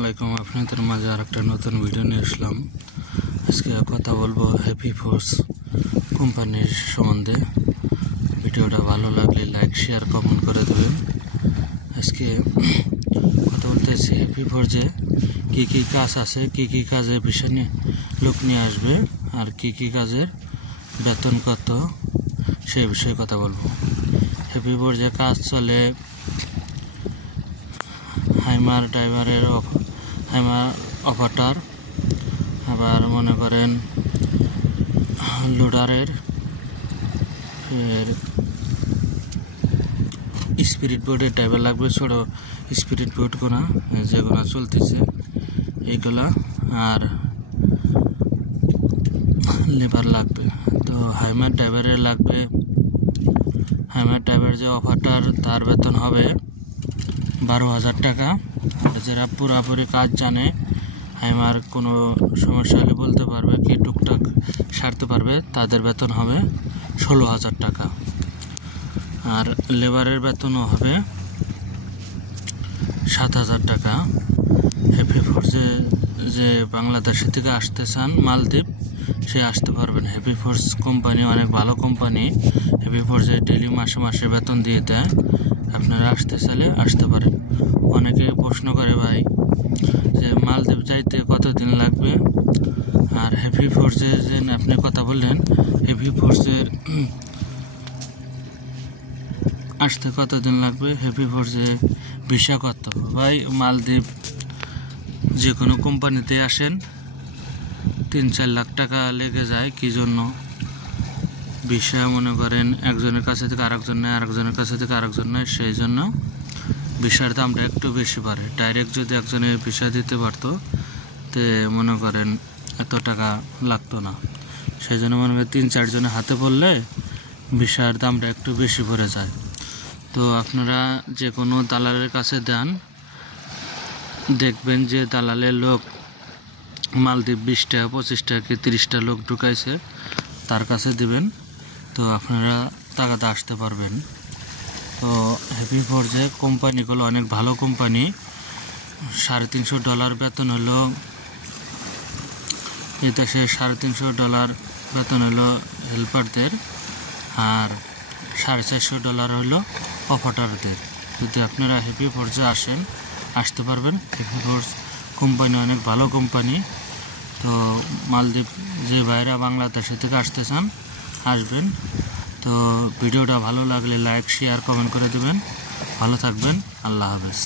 আসসালামু আলাইকুম। আপনাদের মাঝে আরেকটা নতুন ভিডিও নিয়ে আসলাম। আজকে কথা বলবো হ্যাপি ফোর্স কোম্পানির সম্বন্ধে। ভিডিওটা ভালো লাগলে লাইক শেয়ার কমেন্ট করে দেবেন। আজকে কথা বলতেছি হ্যাপি ফোর্সে কী কী কাজ আছে, কী কী কাজে বিষয় নিয়ে লোক নিয়ে আসবে আর কী কী কাজের বেতন কত, সেই বিষয়ে কথা বলবো। হ্যাপি ফোর্সে কাজ চলে হাইমার ড্রাইভারের হাইমার অপারেটর, আবার মনে করেন লোডারের, ফের স্পিরিট বোর্ডের ড্রাইভার লাগবে, ছোটো স্পিরিট বোর্ডগুলো যেগুলো চলতেছে এইগুলা, আর লেবার লাগবে। তো হাইমার ড্রাইভারের লাগবে। হাইমার ড্রাইভার যে অপারেটর তার বেতন হবে 12,000 টাকা। আর যারা পুরাপুরি কাজ জানে, হাইমার কোনো সমস্যা হলে বলতে পারবে, কি টুকটাক সারতে পারবে, তাদের বেতন হবে 16,000 টাকা। আর লেবারের বেতনও হবে 7,000 টাকা। হ্যাপি ফোর্সে যে বাংলাদেশ থেকে আসতে চান মালদ্বীপ, সে আসতে পারবেন। হ্যাপি ফোর্স কোম্পানি অনেক ভালো কোম্পানি। হ্যাপি ফোর্সে ডেলি মাসে মাসে বেতন দিয়ে দেয়। আপনারা আসতে চাইলে আসতে পারেন। অনেকে প্রশ্ন করে, ভাই যে মালদ্বীপ যাইতে কতদিন লাগবে, আর হ্যাপি ফোর্সে যে আপনি কথা বললেন হ্যাপি ফোর্সের আসতে কতদিন লাগবে, হ্যাপি ফোর্সে ভিসা কত। ভাই মালদ্বীপ যে কোনো কোম্পানিতে আসেন 3-4 লাখ টাকা লেগে যায়। কি জন্য? ভিসা মনে করেন একজনের কাছে থেকে আরেকজন নেয়, আরেকজনের কাছে থেকে আরেকজন নেয়, সেই জন্য ভিসার দামটা একটু বেশি বাড়ে। ডাইরেক্ট যদি একজনের ভিসা দিতে পারতো তে মনে করেন এত টাকা লাগতো না। সেই জন্য মনে করেন 3-4 জনের হাতে পড়লে ভিসার দামটা একটু বেশি পড়ে যায়। তো আপনারা যে কোনো দালালের কাছে দেন, দেখবেন যে দালালের লোক মালদ্বীপ 20টা 25টা কি 30টা লোক ঢুকাইছে, তার কাছে দিবেন। তো আপনারা টাকাতে আসতে পারবেন। তো হ্যাপি ফোর্সে কোম্পানিগুলো অনেক ভালো কোম্পানি। $350 বেতন হলো এদেশে, $350 বেতন হলো হেল্পারদের, আর $450 হলো অপারেটরদের। যদি আপনারা হ্যাপি ফোর্সে আসতে পারবেন। হ্যাপি ফোর্স কোম্পানি অনেক ভালো কোম্পানি। তো মালদ্বীপ যে ভাইরা বাংলাদেশ থেকে আসতে চান আসবেন। তো ভিডিওটা ভালো লাগলে লাইক শেয়ার কমেন্ট করে দেবেন। ভালো থাকবেন। আল্লাহ হাফেজ।